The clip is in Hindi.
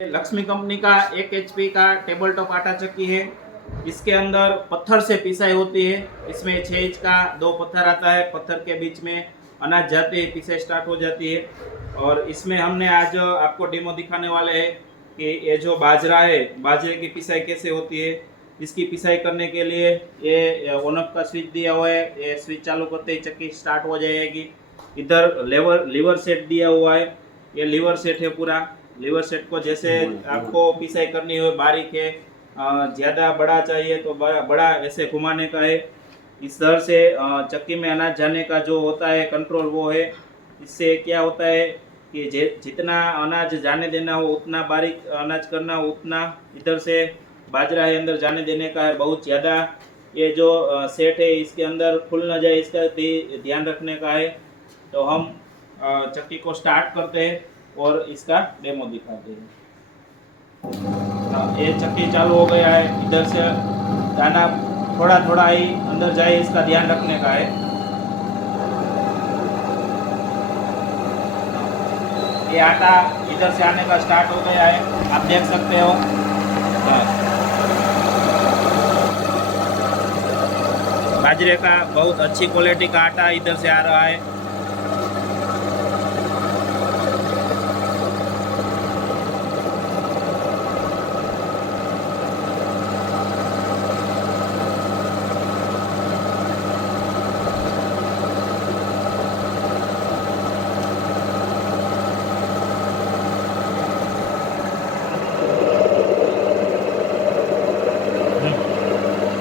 लक्ष्मी कंपनी का 1 HP का टेबल टॉप आटा चक्की है। इसके अंदर पत्थर से पिसाई होती है। इसमें 6 इंच का 2 पत्थर आता है। पत्थर के बीच में अनाज जाते ही पिसाई स्टार्ट हो जाती है। और इसमें हमने आज आपको डेमो दिखाने वाले हैं कि ये जो बाजरा है, बाजरे की पिसाई कैसे होती है। इसकी पिसाई करने के लिए ये ऑन ऑफ का स्विच दिया हुआ है। ये स्विच चालू करते ही चक्की स्टार्ट हो जाएगी। इधर लीवर सेट दिया हुआ है। ये लीवर सेट है पूरा। लीवर सेट को जैसे आपको पिसाई करनी हो बारीक है, ज़्यादा बड़ा चाहिए तो बड़ा बड़ा ऐसे घुमाने का है। इस तरह से चक्की में अनाज जाने का जो होता है कंट्रोल वो है। इससे क्या होता है कि जितना अनाज जाने देना हो उतना बारीक अनाज करना हो, उतना इधर से बाजरा है अंदर जाने देने का है। बहुत ज़्यादा ये जो सेट है इसके अंदर खुल न जाए इसका भी ध्यान रखने का है। तो हम चक्की को स्टार्ट करते हैं और इसका डेमो दिखाते हैं। ये चक्की चालू हो गया है। इधर से दाना थोड़ा थोड़ा ही अंदर जाए इसका ध्यान रखने का है। ये आटा इधर से आने का स्टार्ट हो गया है, आप देख सकते हो। बाजरे का बहुत अच्छी क्वालिटी का आटा इधर से आ रहा है।